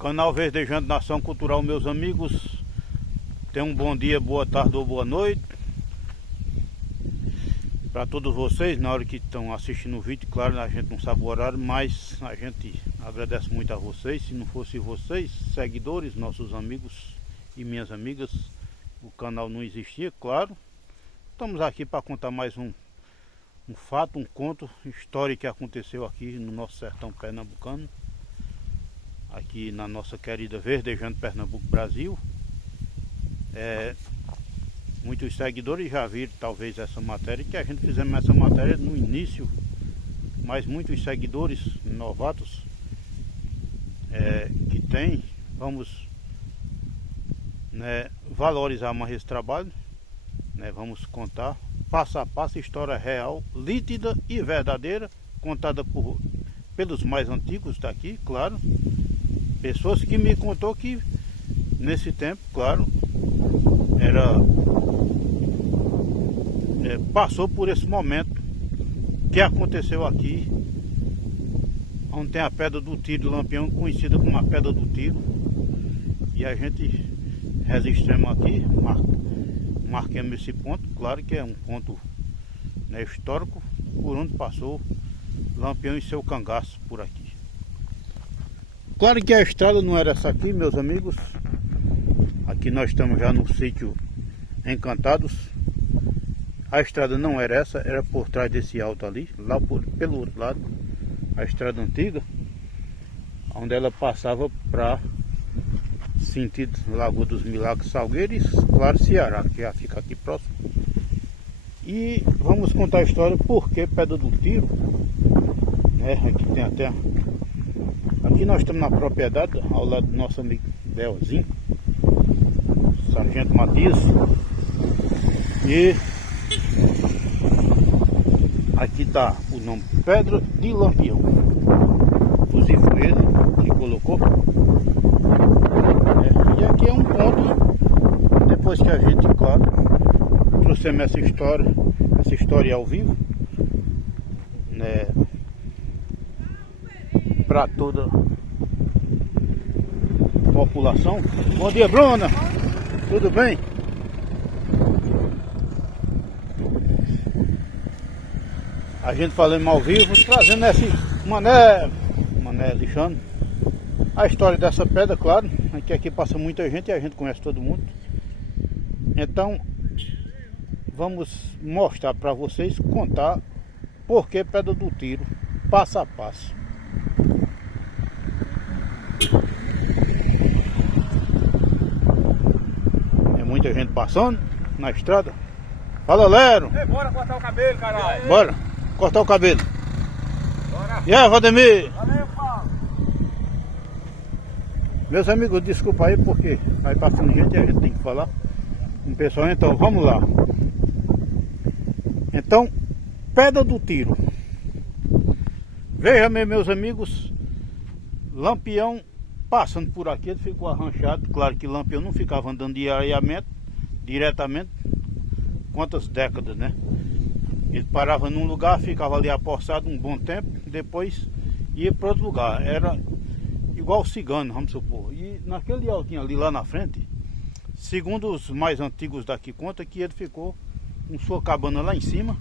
Canal Verdejando Nação Cultural, meus amigos. Tenham um bom dia, boa tarde ou boa noite para todos vocês. Na hora que estão assistindo o vídeo, claro, a gente não sabe o horário, mas a gente agradece muito a vocês. Se não fosse vocês, seguidores, nossos amigos e minhas amigas, o canal não existia, claro. Estamos aqui para contar mais um fato, um conto, história que aconteceu aqui no nosso sertão pernambucano, aqui na nossa querida Verdejando Pernambuco, Brasil. Muitos seguidores já viram talvez essa matéria, que a gente fizemos essa matéria no início, mas muitos seguidores novatos que tem, vamos valorizar mais esse trabalho, vamos contar passo a passo a história real, nítida e verdadeira, contada pelos mais antigos daqui, claro. Pessoas que me contou que nesse tempo, claro, passou por esse momento que aconteceu aqui, onde tem a Pedra do Tiro do Lampião, conhecida como a Pedra do Tiro. E a gente resistimos aqui, marquemos esse ponto, claro que é um ponto histórico, por onde passou Lampião e seu cangaço por aqui. Claro que a estrada não era essa aqui, meus amigos. Aqui nós estamos já no sítio Encantados. A estrada não era essa, era por trás desse alto ali, lá pelo outro lado. A estrada antiga, onde ela passava para sentido Lagoa dos Milagres, Salgueiros, claro, Ceará, que já fica aqui próximo. E vamos contar a história porque Pedra do Tiro, aqui tem até... Aqui nós estamos na propriedade, ao lado do nosso amigo Belzinho, Sargento Matias. E aqui está o nome Pedra de Lampião. Inclusive foi ele que colocou. E aqui é um ponto, depois que a gente, claro, trouxemos essa história ao vivo, para toda a população. Bom dia, Bruna! Tudo bem? A gente falando ao vivo, trazendo esse Mané Alexandre, a história dessa pedra, claro, que aqui passa muita gente e a gente conhece todo mundo. Então, vamos mostrar para vocês, contar por que Pedra do Tiro, passo a passo. Tem muita gente passando na estrada. Fala, Lero! Bora cortar o cabelo, caralho! Bora cortar o cabelo! Bora! E aí, Valdemir? Valeu, Paulo! Meus amigos, desculpa aí porque vai passando gente e a gente tem que falar com o pessoal. Então, vamos lá. Então, Pedra do Tiro. Veja, meus amigos, Lampião passando por aqui, ele ficou arranchado. Claro que Lampião não ficava andando diretamente, quantas décadas, Ele parava num lugar, ficava ali apossado um bom tempo, depois ia para outro lugar. Era igual cigano, vamos supor. E naquele altinho ali lá na frente, segundo os mais antigos daqui, conta que ele ficou com sua cabana lá em cima.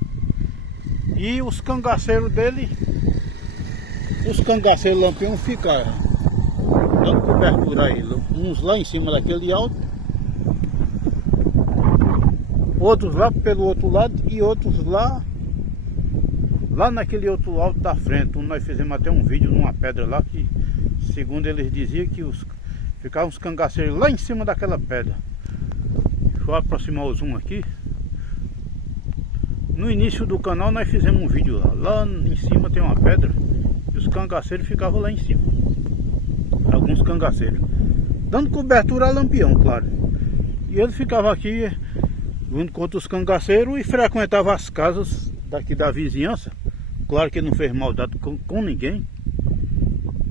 E os cangaceiros dele, os cangaceiros Lampião ficaram dando cobertura a ele, uns lá em cima daquele alto, outros lá pelo outro lado e outros lá naquele outro alto da frente, onde nós fizemos até um vídeo numa pedra lá, que segundo eles diziam que ficavam os cangaceiros lá em cima daquela pedra. Deixa eu aproximar o zoom aqui. No início do canal nós fizemos um vídeo lá em cima tem uma pedra e os cangaceiros ficavam lá em cima. Alguns cangaceiros dando cobertura a Lampião, claro. E ele ficava aqui junto com outros cangaceiros e frequentava as casas daqui da vizinhança. Claro que ele não fez maldade com ninguém.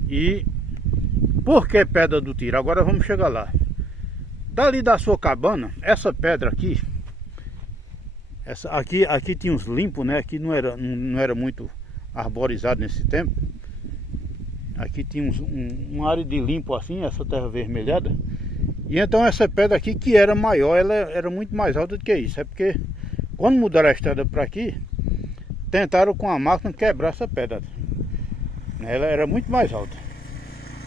E por que Pedra do Tiro? Agora vamos chegar lá. Dali da sua cabana, essa pedra aqui, aqui tinha uns limpos, aqui não era muito arborizado nesse tempo. Aqui tinha uma área de limpo assim, essa terra avermelhada. E então essa pedra aqui, que era maior, ela era muito mais alta do que isso. É porque quando mudaram a estrada para aqui, tentaram com a máquina quebrar essa pedra. Ela era muito mais alta.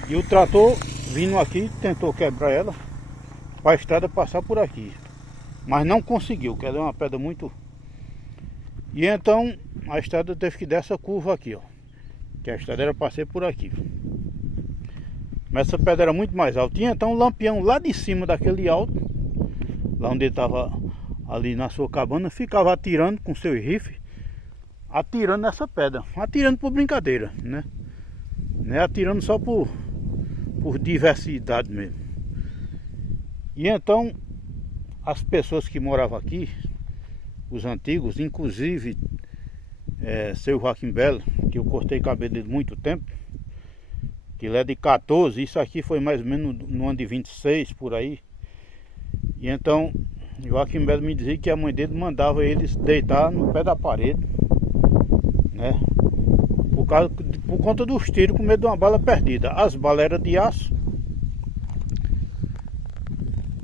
E o trator vindo aqui tentou quebrar ela para a estrada passar por aqui. Mas não conseguiu, que ela é uma pedra muito... E então a estrada teve que dar essa curva aqui, ó. Que a estrada era para ser por aqui. Mas essa pedra era muito mais alta. E então o Lampião lá de cima daquele alto, lá onde ele estava ali na sua cabana, ficava atirando com seu rifle, atirando nessa pedra. Atirando por brincadeira, né? Não é atirando só por diversidade mesmo. E então as pessoas que moravam aqui, os antigos, inclusive seu Joaquim Belo, que eu cortei cabelo dele muito tempo, que ele é de 14, isso aqui foi mais ou menos no ano de 26 por aí. E então Joaquim Belo me dizia que a mãe dele mandava eles deitar no pé da parede, né? Por conta dos tiros, com medo de uma bala perdida. As balas eram de aço.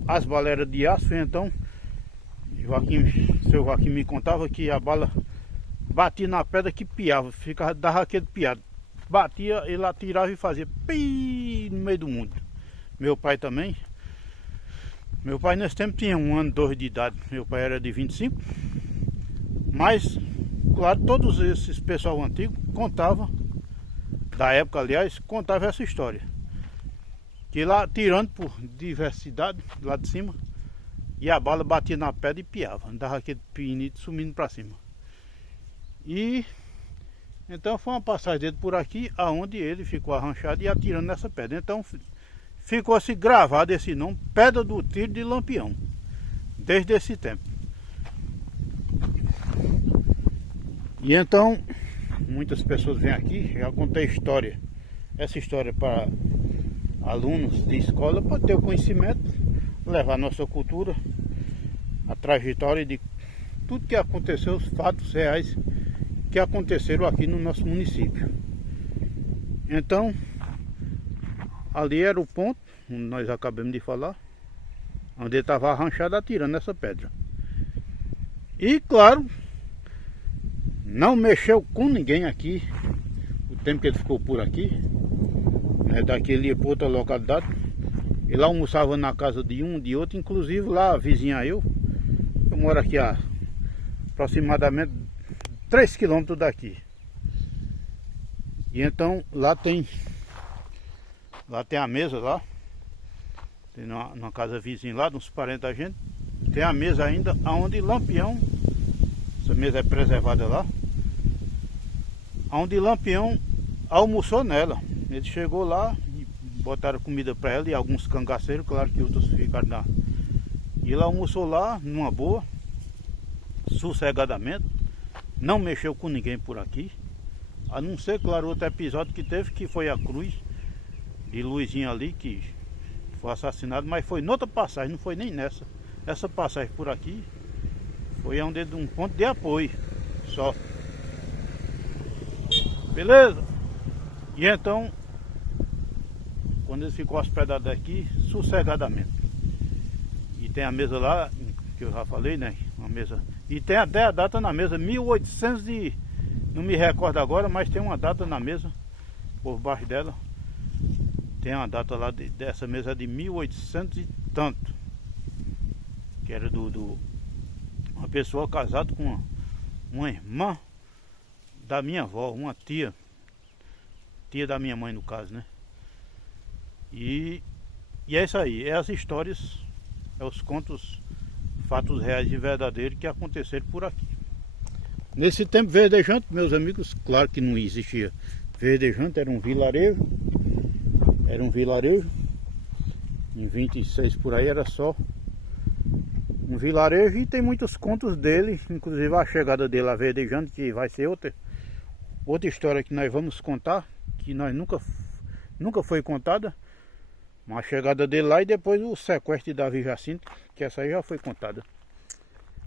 As balas eram de aço, então seu Joaquim me contava que a bala batia na pedra que piava, dava aquele piado. Batia, ele atirava e fazia pi no meio do mundo. Meu pai também. Meu pai nesse tempo tinha 1 ano, 2 de idade. Meu pai era de 25. Mas, claro, todos esses pessoal antigo contavam, da época aliás, contava essa história. Que lá tirando por diversidade, lá de cima, e a bala batia na pedra e piava. Dava aquele pinito sumindo para cima. E então foi uma passagem dele por aqui, aonde ele ficou arranchado e atirando nessa pedra. Então ficou-se gravado esse nome, Pedra do Tiro de Lampião, desde esse tempo. E então muitas pessoas vêm aqui, já contei história, essa história para alunos de escola, para ter o conhecimento, levar a nossa cultura, a trajetória de tudo que aconteceu, os fatos reais que aconteceram aqui no nosso município. Então ali era o ponto onde nós acabamos de falar, onde ele estava arranchado atirando nessa pedra. E claro, não mexeu com ninguém aqui o tempo que ele ficou por aqui, né? Daqui ele ia para outra localidade. Ele almoçava na casa de um, de outro, inclusive lá vizinha eu moro aqui a aproximadamente 3 quilômetros daqui. E então lá tem a mesa lá, tem numa casa vizinha lá, de uns parentes da gente, tem a mesa ainda onde Lampião, essa mesa é preservada lá, onde Lampião almoçou nela. Ele chegou lá e botaram comida para ela e alguns cangaceiros, claro que outros ficaram lá. E ele almoçou lá numa boa, sossegadamente, não mexeu com ninguém por aqui, a não ser, claro, outro episódio que teve, que foi a cruz de Luizinho ali, que foi assassinado, mas foi noutra passagem, não foi nem nessa. Essa passagem por aqui foi onde de um ponto de apoio só. Beleza? E então, quando ele ficou hospedado aqui, sossegadamente. E tem a mesa lá, que eu já falei, né? Uma mesa. E tem até a data na mesa, 1800 e... não me recordo agora, mas tem uma data na mesa, por baixo dela. Tem uma data lá dessa mesa de 1800 e tanto. Que era uma pessoa casada com uma irmã da minha avó, uma tia da minha mãe no caso, né? E é isso aí, é as histórias, é os contos, fatos reais e verdadeiros que aconteceram por aqui. Nesse tempo verdejante, meus amigos, claro que não existia verdejante, era um vilarejo. Em 26 por aí era só um vilarejo, e tem muitos contos dele, inclusive a chegada dele a verdejante, que vai ser outra história que nós vamos contar, que nós nunca foi contada. Uma chegada dele lá e depois o sequestro de Davi Jacinto, que essa aí já foi contada.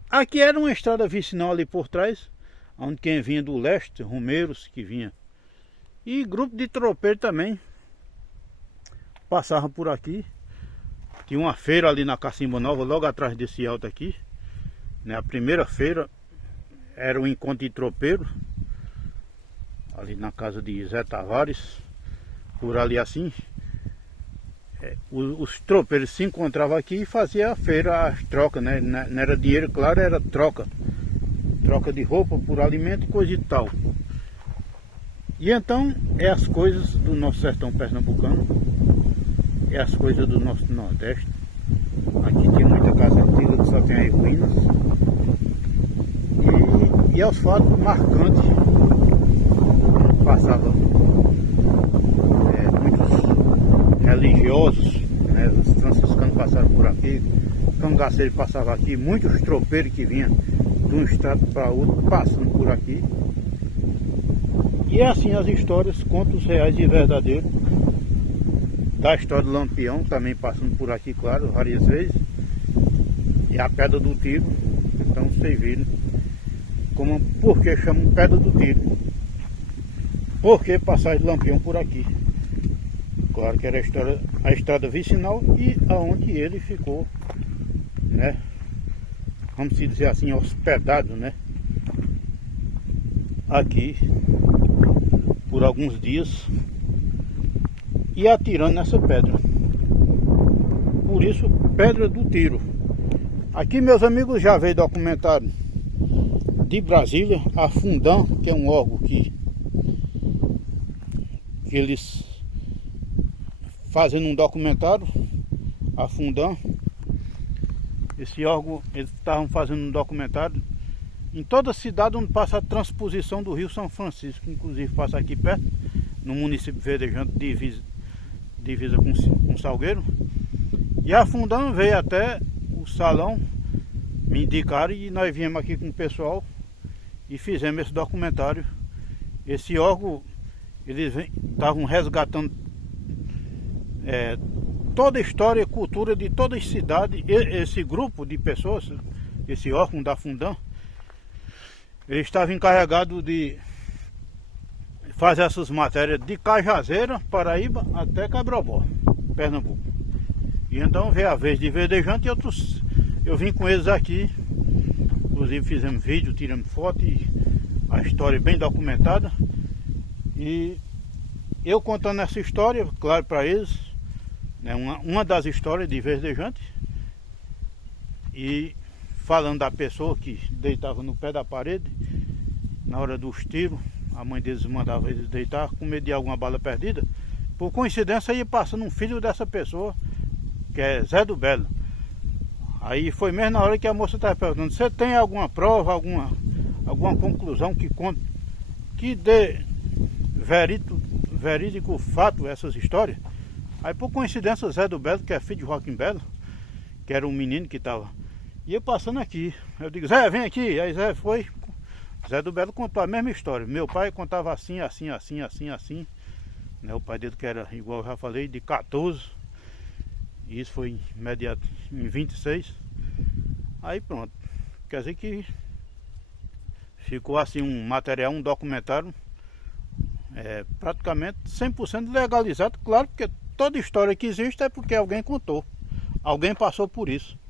Aqui era uma estrada vicinal ali por trás, onde quem vinha do leste, Romeiros, que vinha E grupo de tropeiro também passava por aqui. Tinha uma feira ali na Cacimba Nova, logo atrás desse alto aqui, né? A primeira feira era o encontro de tropeiro, ali na casa de Zé Tavares, por ali assim. Os tropeiros se encontravam aqui e faziam a feira, as trocas, né? Não era dinheiro, claro, era troca. Troca de roupa por alimento e coisa e tal. E então é as coisas do nosso sertão pernambucano, é as coisas do nosso Nordeste. Aqui tem muita casa antiga que só tem aí ruínas. E é os fatos marcantes. Passava muitos religiosos, né? Os franciscanos passaram por aqui, cangaceiros passavam aqui, muitos tropeiros que vinham de um estado para outro passando por aqui. E é assim as histórias, contos reais e verdadeiros da história do Lampião, também passando por aqui, claro, várias vezes. E a Pedra do Tiro, então vocês viram por que chamam Pedra do Tiro. Por que passagem do Lampião por aqui? Claro que era a estrada vicinal e aonde ele ficou, né? Vamos dizer assim, hospedado, né? Aqui por alguns dias e atirando nessa pedra. Por isso, Pedra do Tiro. Aqui, meus amigos, já veio documentário de Brasília, a Fundam, que é um órgão que eles fazendo um documentário, a Fundam. Esse órgão, eles estavam fazendo um documentário em toda a cidade onde passa a transposição do Rio São Francisco, inclusive passa aqui perto, no município Verdejante, divisa com Salgueiro. E a Fundam veio até o salão, me indicaram e nós viemos aqui com o pessoal e fizemos esse documentário. Esse órgão, eles estavam resgatando toda a história e cultura de toda a cidade. Esse grupo de pessoas, esse órgão da Fundam, ele estava encarregado de fazer essas matérias de Cajazeira, Paraíba, até Cabrobó, Pernambuco. E então veio a vez de Verdejante e outros, eu vim com eles aqui, inclusive fizemos vídeo, tiramos foto e a história é bem documentada. E eu contando essa história, claro, para eles, né, uma das histórias de Verdejante, e falando da pessoa que deitava no pé da parede na hora dos tiros. A mãe deles mandava eles deitar com medo de alguma bala perdida. Por coincidência ia passando um filho dessa pessoa, que é Zé do Belo. Aí foi mesmo na hora que a moça estava perguntando: você tem alguma prova, alguma conclusão que conte, que dê verídico fato essas histórias? Aí por coincidência Zé do Belo, que é filho de Joaquim Belo, que era um menino que estava, ia passando aqui. Eu digo: Zé, vem aqui. Aí Zé foi. Zé do Belo contou a mesma história. Meu pai contava assim, né? O pai dele, que era, igual eu já falei, de 14. E isso foi em 26. Aí pronto. Quer dizer que ficou assim um material, um documentário praticamente 100% legalizado. Claro, porque toda história que existe é porque alguém contou. Alguém passou por isso.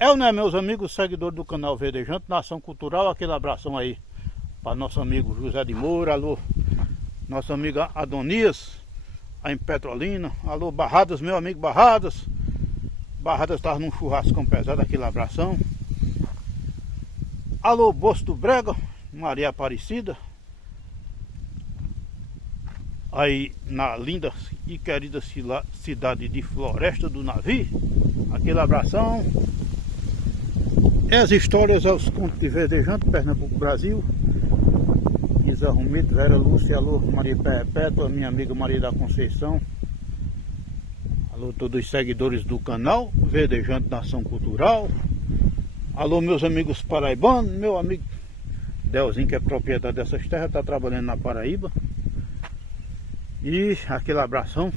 É ou não é, meus amigos seguidores do canal Verdejante, Nação Cultural? Aquele abração aí para nosso amigo José de Moura, alô, nosso amigo Adonias, aí em Petrolina, alô Barradas, meu amigo Barradas. Barradas estava num churrascão pesado, aquele abração. Alô Bolso do Brega, Maria Aparecida, aí na linda e querida cidade de Floresta do Navi, aquele abração. As histórias aos contos de Verdejante, Pernambuco, Brasil. Isa Romito, Vera Lúcia, alô Maria Perpétua, minha amiga Maria da Conceição. Alô todos os seguidores do canal Verdejante Nação Cultural. Alô meus amigos paraibanos, meu amigo Delzinho, que é proprietário dessas terras, está trabalhando na Paraíba. E aquele abração.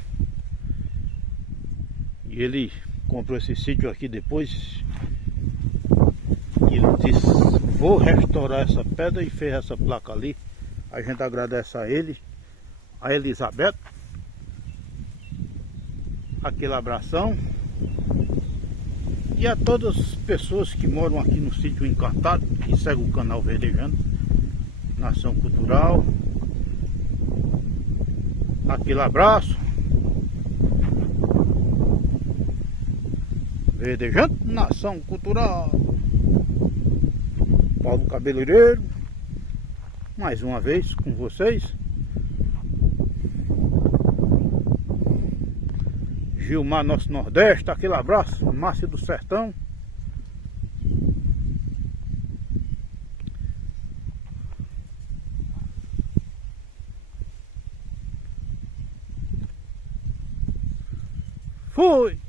E ele comprou esse sítio aqui depois. Ele disse: vou restaurar essa pedra, e fez essa placa ali. A gente agradece a ele, a Elizabeth. Aquele abração. E a todas as pessoas que moram aqui no Sítio Encantado, que seguem o canal Verdejando, Nação Cultural. Aquele abraço. Verdejando, Nação Cultural. Paulo Cabeleireiro, mais uma vez com vocês. Gilmar, nosso Nordeste, aquele abraço, Márcia do Sertão. Fui!